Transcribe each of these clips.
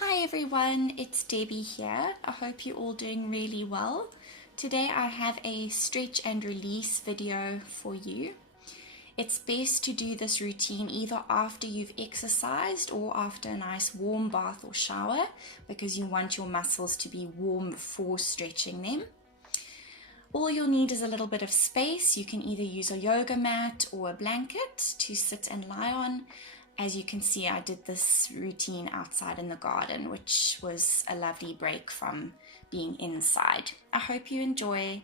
Hi everyone, it's Debbie here. I hope you're all doing really well. Today I have a stretch and release video for you. It's best to do this routine either after you've exercised or after a nice warm bath or shower because you want your muscles to be warm before stretching them. All you'll need is a little bit of space. You can either use a yoga mat or a blanket to sit and lie on. As you can see, I did this routine outside in the garden, which was a lovely break from being inside. I hope you enjoy.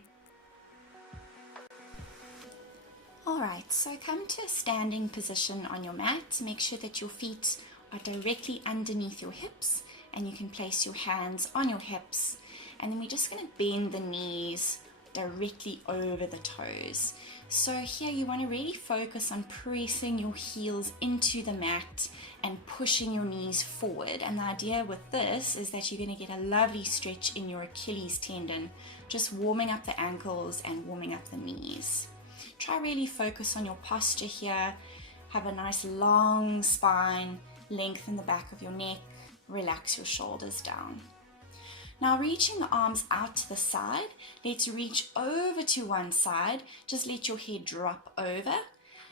Alright, so come to a standing position on your mat. Make sure that your feet are directly underneath your hips and you can place your hands on your hips. And then we're just going to bend the knees directly over the toes. So here you want to really focus on pressing your heels into the mat and pushing your knees forward. And the idea with this is that you're going to get a lovely stretch in your Achilles tendon, just warming up the ankles and warming up the knees. Try really focus on your posture here. Have a nice long spine, lengthen the back of your neck, relax your shoulders down. Now reaching the arms out to the side, let's reach over to one side. Just let your head drop over.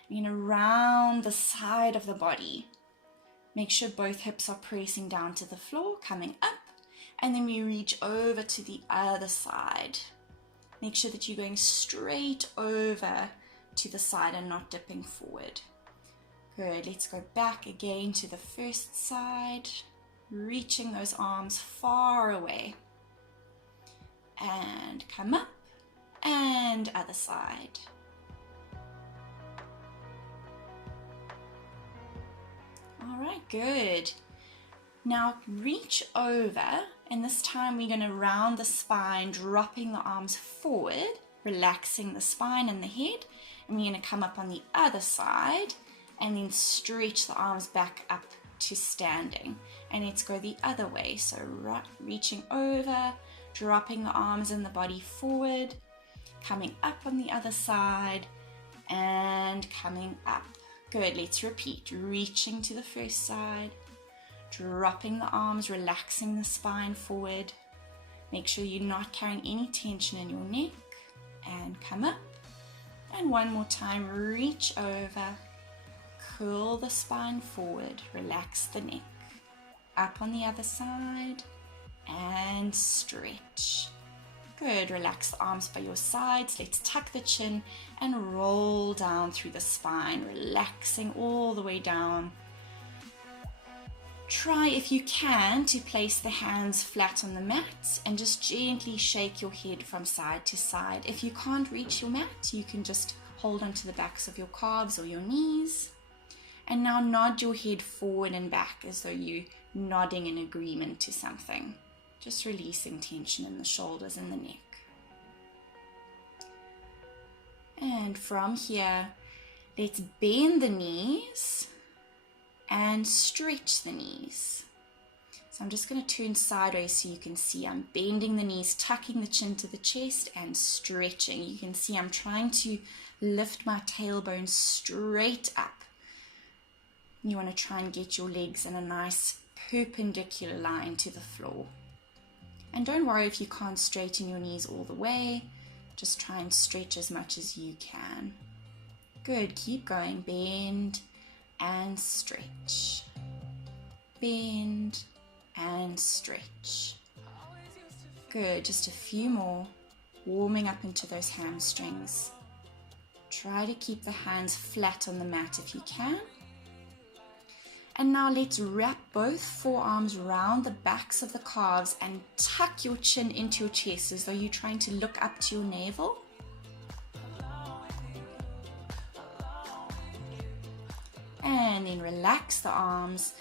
You're going to round the side of the body. Make sure both hips are pressing down to the floor, coming up. And then we reach over to the other side. Make sure that you're going straight over to the side and not dipping forward. Good, let's go back again to the first side. Reaching those arms far away. And come up. And other side. Alright, good. Now reach over, and this time we're going to round the spine, dropping the arms forward, relaxing the spine and the head. And we're going to come up on the other side and then stretch the arms back up to standing. And let's go the other way. So reaching over, dropping the arms and the body forward, coming up on the other side and coming up. Good, let's repeat. Reaching to the first side, dropping the arms, relaxing the spine forward. Make sure you're not carrying any tension in your neck, and come up. And one more time, reach over, curl the spine forward, relax the neck. Up on the other side and stretch. Good, relax the arms by your sides. Let's tuck the chin and roll down through the spine, relaxing all the way down. Try, if you can, to place the hands flat on the mat and just gently shake your head from side to side. If you can't reach your mat, you can just hold onto the backs of your calves or your knees. And now nod your head forward and back as though you're nodding in agreement to something. Just releasing tension in the shoulders and the neck. And from here, let's bend the knees and stretch the knees. So I'm just going to turn sideways so you can see I'm bending the knees, tucking the chin to the chest and stretching. You can see I'm trying to lift my tailbone straight up. You want to try and get your legs in a nice perpendicular line to the floor. And don't worry if you can't straighten your knees all the way. Just try and stretch as much as you can. Good, keep going. Bend and stretch. Bend and stretch. Good, just a few more. Warming up into those hamstrings. Try to keep the hands flat on the mat if you can. And now let's wrap both forearms around the backs of the calves and tuck your chin into your chest as though you're trying to look up to your navel. And then relax the arms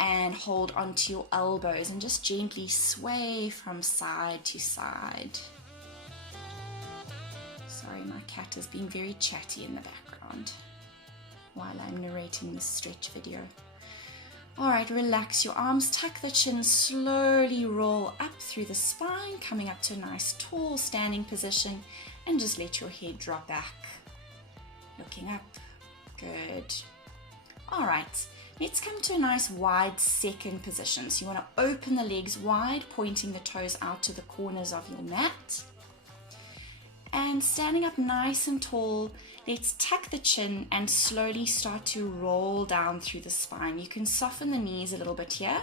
and hold onto your elbows and just gently sway from side to side. Sorry, my cat is being very chatty in the background while I'm narrating this stretch video. Alright, relax your arms, tuck the chin, slowly roll up through the spine, coming up to a nice tall standing position, and just let your head drop back. Looking up. Good. Alright, Let's come to a nice wide second position. So you want to open the legs wide, pointing the toes out to the corners of your mat. And standing up nice and tall, let's tuck the chin and slowly start to roll down through the spine. You can soften the knees a little bit here.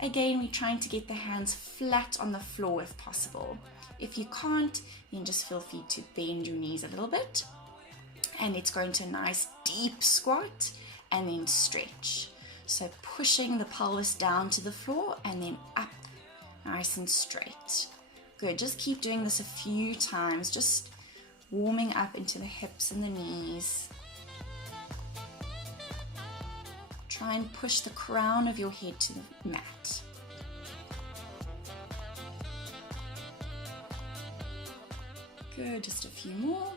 Again, we're trying to get the hands flat on the floor if possible. If you can't, then just feel free to bend your knees a little bit. And let's go into a nice deep squat and then stretch. So pushing the pelvis down to the floor and then up, nice and straight. Good, just keep doing this a few times, just warming up into the hips and the knees. Try and push the crown of your head to the mat. Good, just a few more.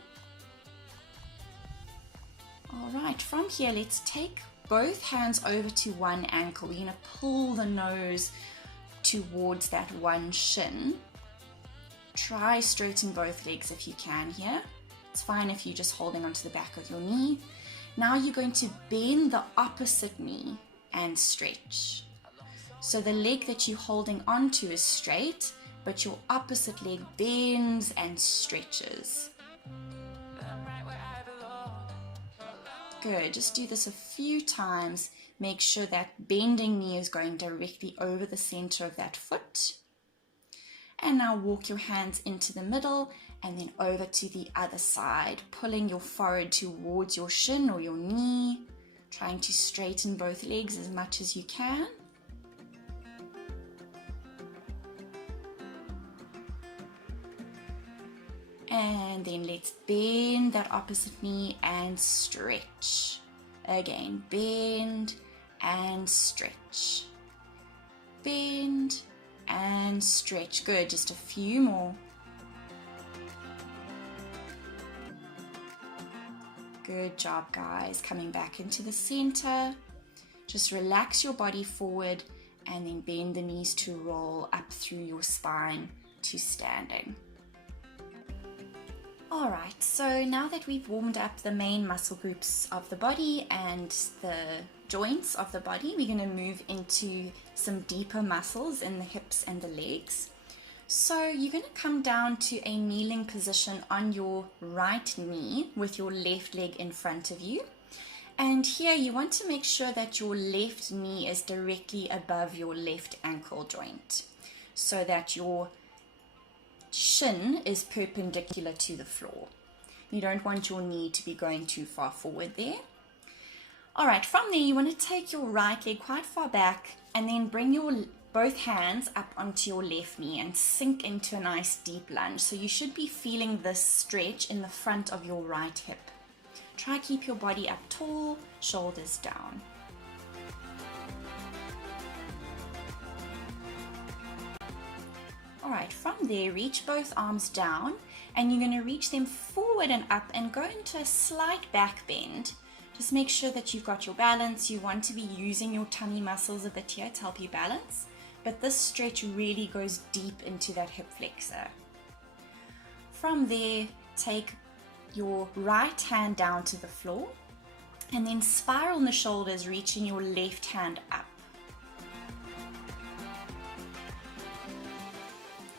All right, from here, let's take both hands over to one ankle. We're going to pull the nose towards that one shin. Try straighten both legs if you can here. It's fine if you're just holding onto the back of your knee. Now you're going to bend the opposite knee and stretch. So the leg that you're holding onto is straight, but your opposite leg bends and stretches. Good, just do this a few times. Make sure that bending knee is going directly over the center of that foot. And now walk your hands into the middle and then over to the other side, pulling your forehead towards your shin or your knee, trying to straighten both legs as much as you can. And then let's bend that opposite knee and stretch. Again, bend and stretch. Bend and stretch. Good, just a few more. Good job, guys. Coming back into the center. Just relax your body forward and then bend the knees to roll up through your spine to standing. All right, so now that we've warmed up the main muscle groups of the body and the joints of the body, we're going to move into some deeper muscles in the hips and the legs. So you're going to come down to a kneeling position on your right knee with your left leg in front of you. And here you want to make sure that your left knee is directly above your left ankle joint so that your shin is perpendicular to the floor. You don't want your knee to be going too far forward there. All right, from there you want to take your right leg quite far back and then bring your both hands up onto your left knee and sink into a nice deep lunge. So you should be feeling this stretch in the front of your right hip. Try keep your body up tall, shoulders down. All right, from there, reach both arms down and you're going to reach them forward and up and go into a slight back bend. Just make sure that you've got your balance. You want to be using your tummy muscles a bit here to help you balance, but this stretch really goes deep into that hip flexor. From there, take your right hand down to the floor and then spiral in the shoulders, reaching your left hand up.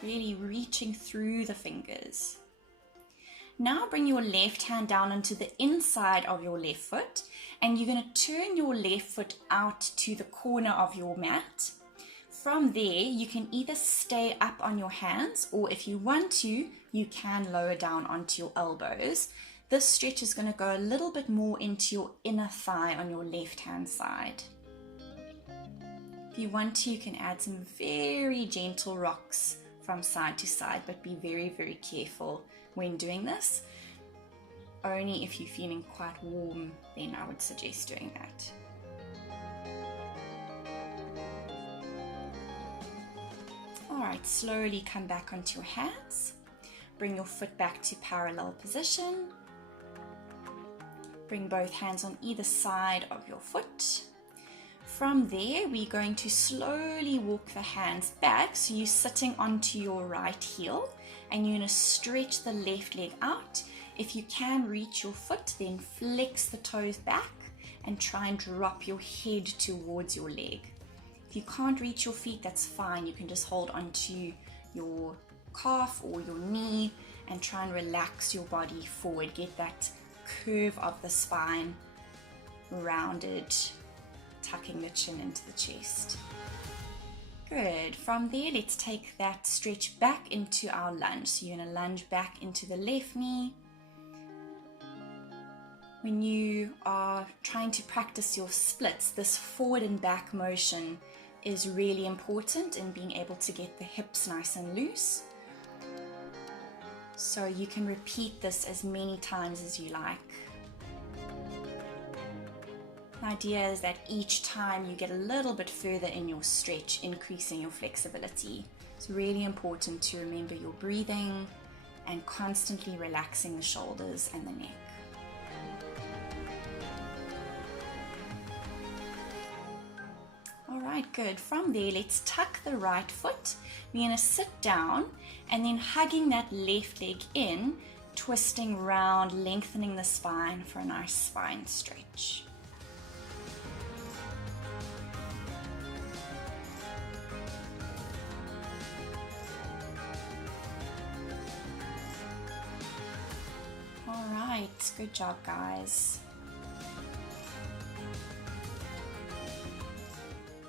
Really reaching through the fingers. Now bring your left hand down onto the inside of your left foot and you're going to turn your left foot out to the corner of your mat. From there, you can either stay up on your hands or if you want to, you can lower down onto your elbows. This stretch is going to go a little bit more into your inner thigh on your left hand side. If you want to, you can add some very gentle rocks from side to side, but be very, very careful when doing this. Only if you're feeling quite warm, then I would suggest doing that. All right, slowly come back onto your hands. Bring your foot back to parallel position. Bring both hands on either side of your foot. From there, we're going to slowly walk the hands back. So you're sitting onto your right heel and you're going to stretch the left leg out. If you can reach your foot, then flex the toes back and try and drop your head towards your leg. If you can't reach your feet, that's fine. You can just hold onto your calf or your knee and try and relax your body forward. Get that curve of the spine rounded, tucking the chin into the chest. Good. From there, let's take that stretch back into our lunge. So you're going to lunge back into the left knee. When you are trying to practice your splits, this forward and back motion is really important in being able to get the hips nice and loose. So you can repeat this as many times as you like. The idea is that each time you get a little bit further in your stretch, increasing your flexibility. It's really important to remember your breathing and constantly relaxing the shoulders and the neck. All right, good. From there, let's tuck the right foot. We're going to sit down and then hugging that left leg in, twisting round, lengthening the spine for a nice spine stretch. All right, good job, guys.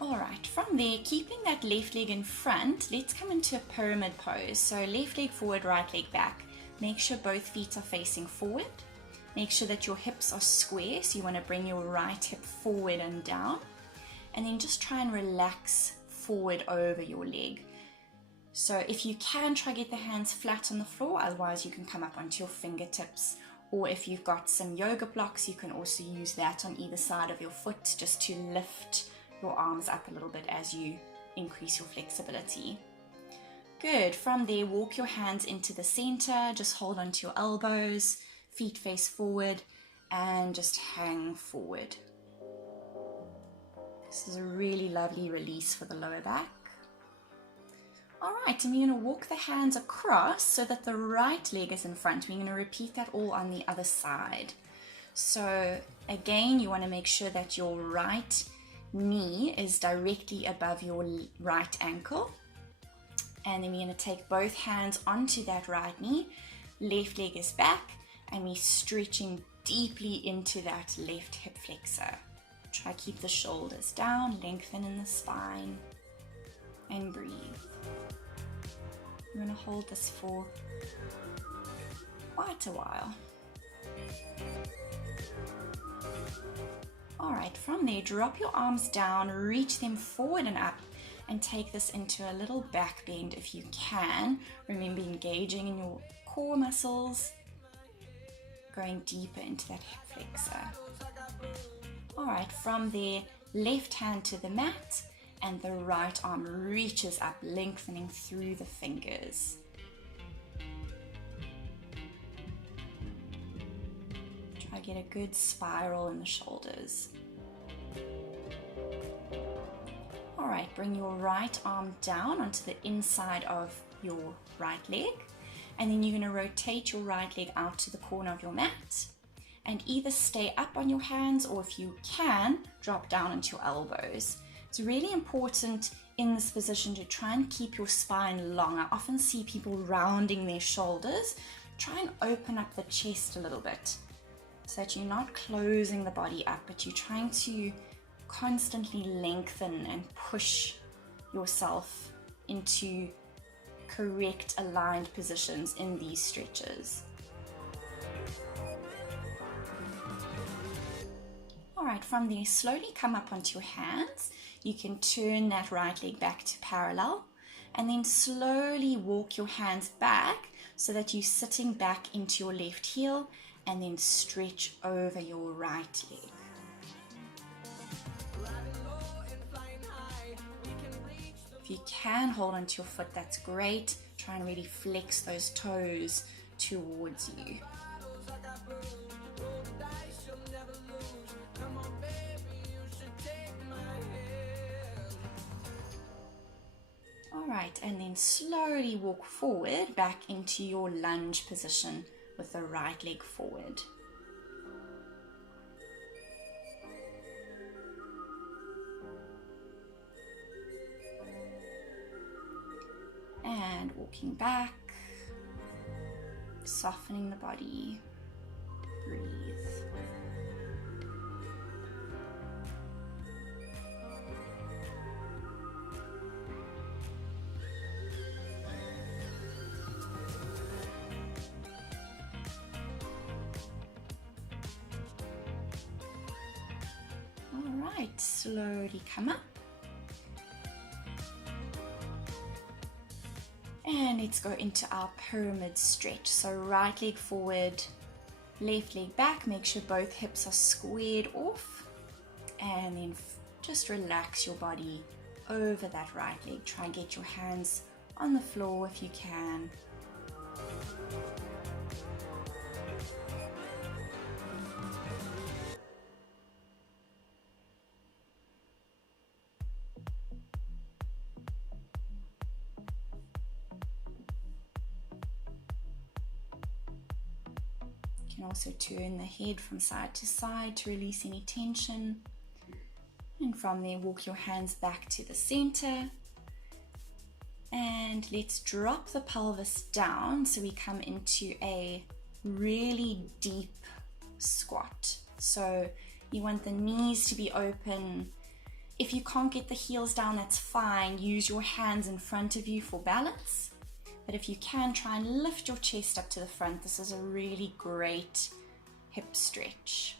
All right, from there, keeping that left leg in front, let's come into a pyramid pose. So left leg forward, right leg back. Make sure both feet are facing forward. Make sure that your hips are square, so you want to bring your right hip forward and down. And then just try and relax forward over your leg. So if you can, try get the hands flat on the floor, otherwise you can come up onto your fingertips. Or if you've got some yoga blocks, you can also use that on either side of your foot just to lift your arms up a little bit as you increase your flexibility. Good. From there, walk your hands into the center, just hold onto your elbows, feet face forward, and just hang forward. This is a really lovely release for the lower back. All right, and we're going to walk the hands across so that the right leg is in front. We're going to repeat that all on the other side. So again, you want to make sure that your right knee is directly above your right ankle. And then we're going to take both hands onto that right knee. Left leg is back, and we're stretching deeply into that left hip flexor. Try keep the shoulders down, lengthen in the spine, and breathe. I'm going to hold this for quite a while. All right, from there, drop your arms down, reach them forward and up, and take this into a little back bend if you can. Remember engaging in your core muscles, going deeper into that hip flexor. All right, from there, left hand to the mat, and the right arm reaches up, lengthening through the fingers. Try to get a good spiral in the shoulders. All right, bring your right arm down onto the inside of your right leg, and then you're going to rotate your right leg out to the corner of your mat, and either stay up on your hands, or if you can, drop down onto your elbows. It's really important in this position to try and keep your spine long. I often see people rounding their shoulders. Try and open up the chest a little bit so that you're not closing the body up, but you're trying to constantly lengthen and push yourself into correct aligned positions in these stretches. All right, from there, slowly come up onto your hands. You can turn that right leg back to parallel, and then slowly walk your hands back so that you're sitting back into your left heel, and then stretch over your right leg. If you can hold onto your foot, that's great. Try and really flex those toes towards you. All right, and then slowly walk forward back into your lunge position with the right leg forward. And walking back, softening the body. Breathe. All right, slowly come up. And let's go into our pyramid stretch. So right leg forward, left leg back. Make sure both hips are squared off. And then just relax your body over that right leg. Try and get your hands on the floor if you can. You can also turn the head from side to side to release any tension. And from there, walk your hands back to the center. And let's drop the pelvis down so we come into a really deep squat. So you want the knees to be open. If you can't get the heels down, that's fine. Use your hands in front of you for balance. But if you can, try and lift your chest up to the front. This is a really great hip stretch.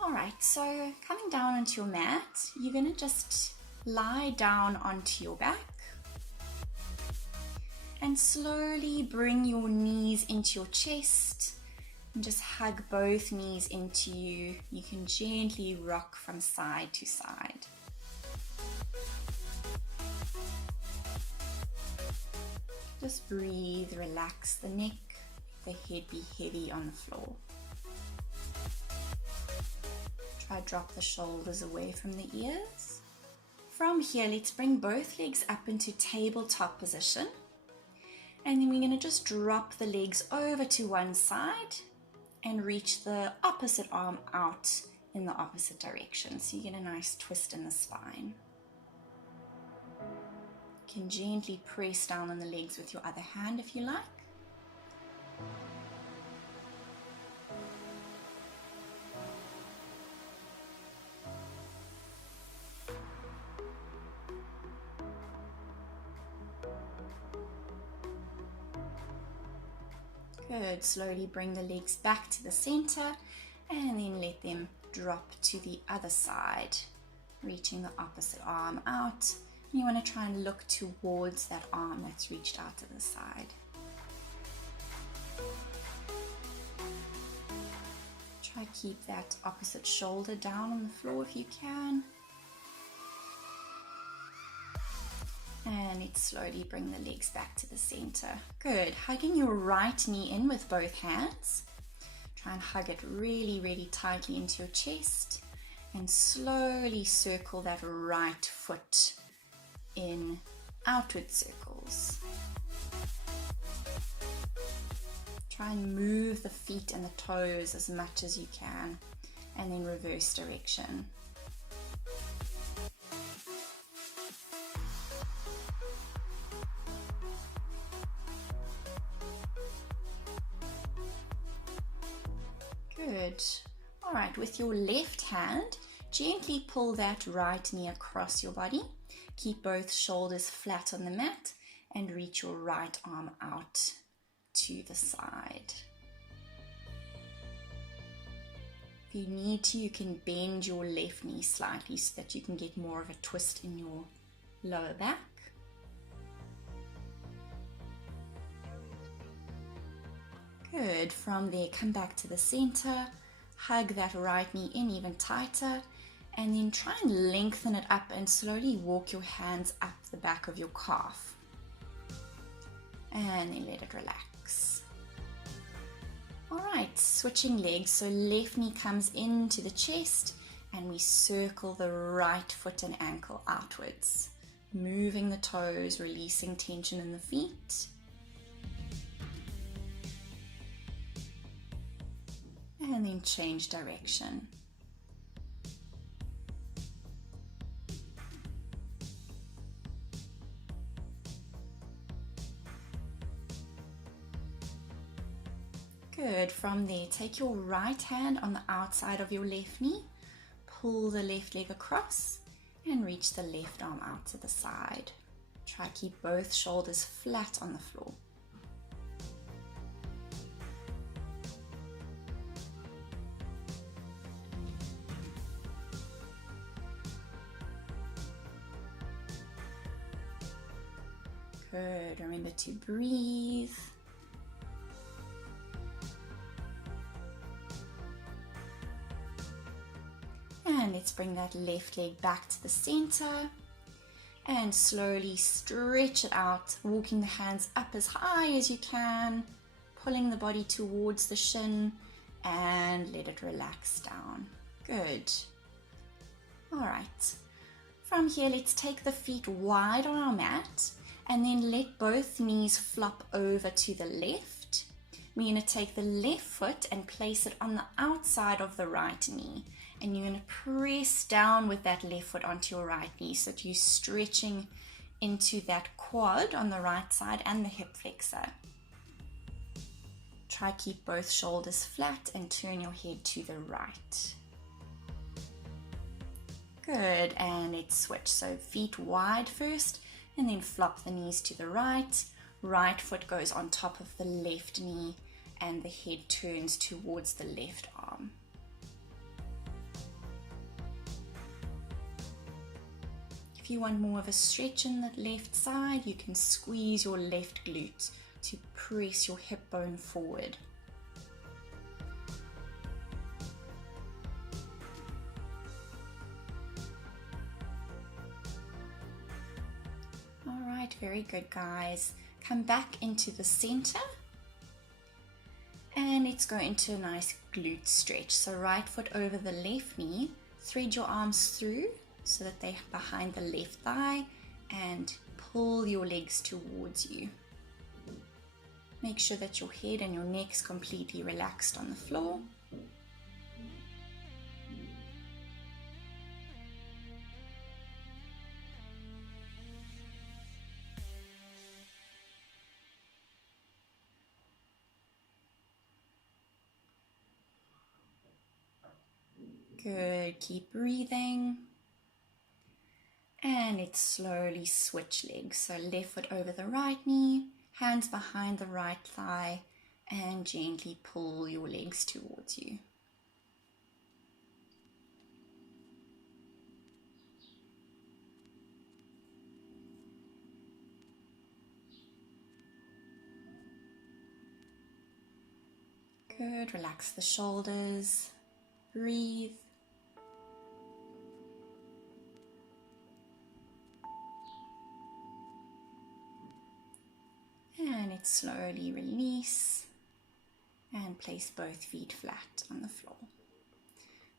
All right, so coming down onto your mat, you're gonna just lie down onto your back and slowly bring your knees into your chest and just hug both knees into you. You can gently rock from side to side. Just breathe, relax the neck, the head be heavy on the floor. Try drop the shoulders away from the ears. From here, let's bring both legs up into tabletop position. And then we're going to just drop the legs over to one side and reach the opposite arm out in the opposite direction. So you get a nice twist in the spine. You can gently press down on the legs with your other hand if you like. Good. Slowly bring the legs back to the center and then let them drop to the other side, reaching the opposite arm out. You want to try and look towards that arm that's reached out to the side. Try to keep that opposite shoulder down on the floor if you can. And let's slowly bring the legs back to the center. Good. Hugging your right knee in with both hands. Try and hug it really, really tightly into your chest. And slowly circle that right foot in outward circles. Try and move the feet and the toes as much as you can. And then reverse direction. Good. All right, with your left hand, gently pull that right knee across your body. Keep both shoulders flat on the mat and reach your right arm out to the side. If you need to, you can bend your left knee slightly so that you can get more of a twist in your lower back. Good. From there, come back to the center, hug that right knee in even tighter, and then try and lengthen it up and slowly walk your hands up the back of your calf. And then let it relax. All right, switching legs. So left knee comes into the chest and we circle the right foot and ankle outwards, moving the toes, releasing tension in the feet. and then change direction. Good. From there, take your right hand on the outside of your left knee, pull the left leg across, and reach the left arm out to the side. Try to keep both shoulders flat on the floor. Good. Remember to breathe. And let's bring that left leg back to the center and slowly stretch it out, walking the hands up as high as you can, pulling the body towards the shin, and let it relax down. Good. All right. From here, let's take the feet wide on our mat and then let both knees flop over to the left. We're going to take the left foot and place it on the outside of the right knee. And you're going to press down with that left foot onto your right knee so that you're stretching into that quad on the right side and the hip flexor. Try to keep both shoulders flat and turn your head to the right. Good, and let's switch. So feet wide first and then flop the knees to the right. Right foot goes on top of the left knee and the head turns towards the left arm. If you want more of a stretch in the left side, you can squeeze your left glute to press your hip bone forward. All right, very good, guys. Come back into the center and let's go into a nice glute stretch. So right foot over the left knee, thread your arms through so that they're behind the left thigh and pull your legs towards you. Make sure that your head and your neck's completely relaxed on the floor. Good, keep breathing. And let's slowly switch legs. So left foot over the right knee, hands behind the right thigh, and gently pull your legs towards you. Good, relax the shoulders, breathe. And let's slowly release and place both feet flat on the floor.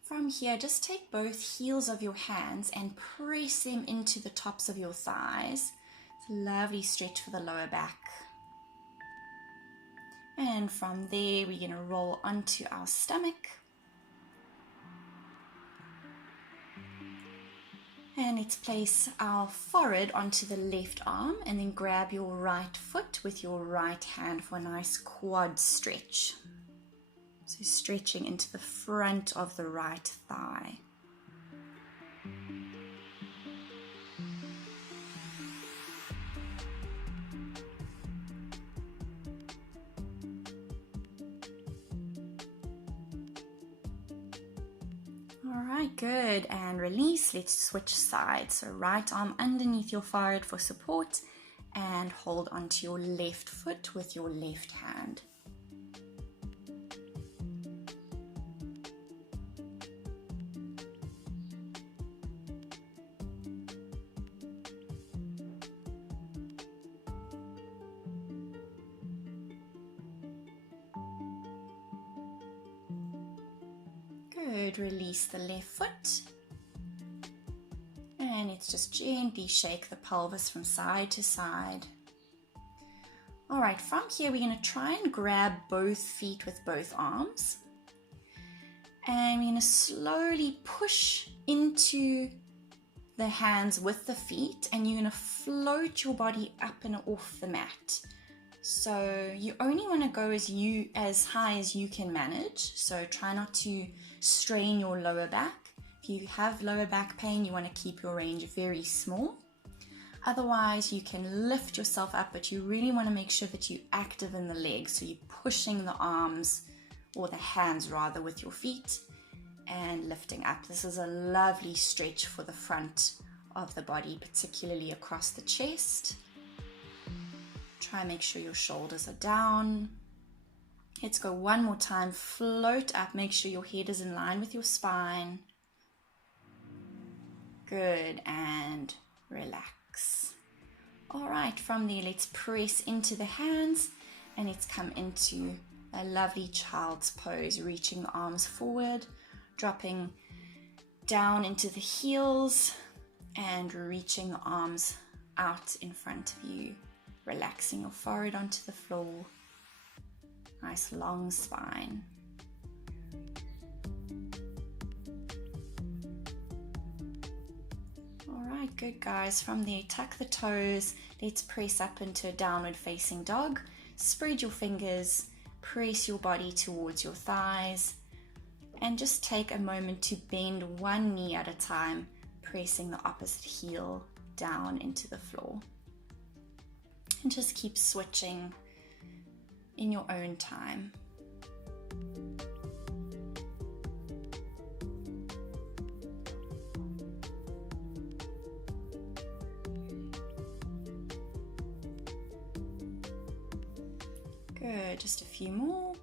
From here, just take both heels of your hands and press them into the tops of your thighs. It's a lovely stretch for the lower back. And from there, we're going to roll onto our stomach. And let's place our forehead onto the left arm and then grab your right foot with your right hand for a nice quad stretch. So stretching into the front of the right thigh. Alright, good, and release. Let's switch sides. So right arm underneath your forehead for support and hold onto your left foot with your left hand. Good, release the left foot. And let's just gently shake the pelvis from side to side. All right, from here we're going to try and grab both feet with both arms. And we're going to slowly push into the hands with the feet, and you're going to float your body up and off the mat. So you only want to go as high as you can manage. So try not to strain your lower back. If you have lower back pain, you want to keep your range very small. Otherwise, you can lift yourself up, but you really want to make sure that you're active in the legs. So you're pushing the arms, or the hands rather, with your feet and lifting up. This is a lovely stretch for the front of the body, particularly across the chest. Try and make sure your shoulders are down. Let's go one more time. Float up. Make sure your head is in line with your spine. Good. And relax. All right, from there, let's press into the hands and let's come into a lovely child's pose, reaching the arms forward, dropping down into the heels and reaching the arms out in front of you, relaxing your forehead onto the floor. Nice long spine. Alright, good guys. From there, tuck the toes. Let's press up into a downward facing dog. Spread your fingers, press your body towards your thighs, and just take a moment to bend one knee at a time, pressing the opposite heel down into the floor. And just keep switching in your own time. Good, just a few more.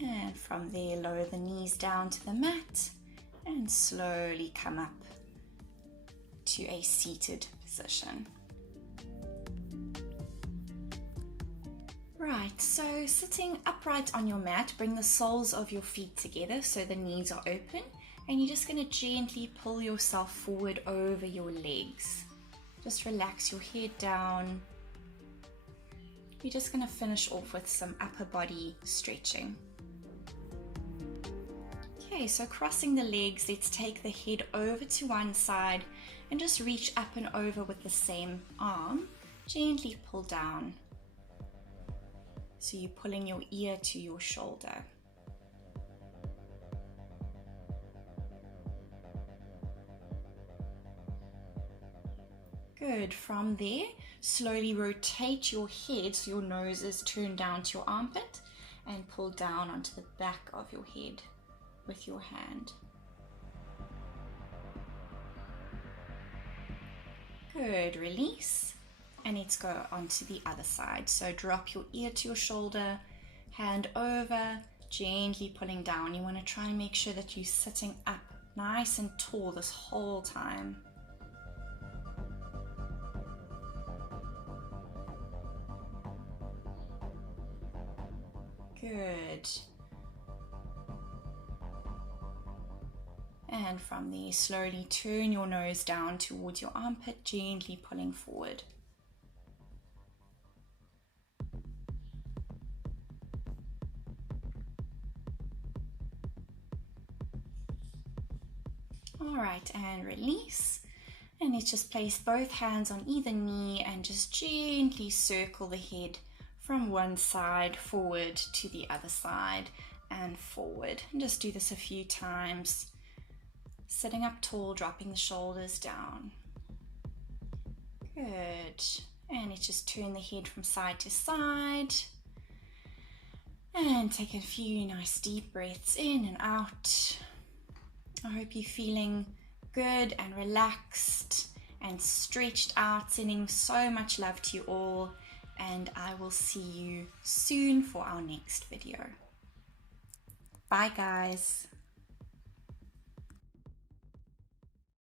And from there, lower the knees down to the mat and slowly come up to a seated position. Right, so sitting upright on your mat, bring the soles of your feet together so the knees are open, and you're just going to gently pull yourself forward over your legs. Just relax your head down. You're just going to finish off with some upper body stretching. Okay, so crossing the legs, let's take the head over to one side and just reach up and over with the same arm. Gently pull down. So you're pulling your ear to your shoulder. Good. From there, slowly rotate your head so your nose is turned down to your armpit and pull down onto the back of your head with your hand. Good. Release. And let's go on to the other side. So drop your ear to your shoulder, hand over, gently pulling down. You want to try and make sure that you're sitting up nice and tall this whole time. Good. And from there, slowly turn your nose down towards your armpit, gently pulling forward. Alright, and release. And let's just place both hands on either knee and just gently circle the head from one side forward to the other side and forward. And just do this a few times. Sitting up tall, dropping the shoulders down. Good. And let's just turn the head from side to side. And take a few nice deep breaths in and out. I hope you're feeling good and relaxed and stretched out. Sending so much love to you all. And I will see you soon for our next video. Bye guys.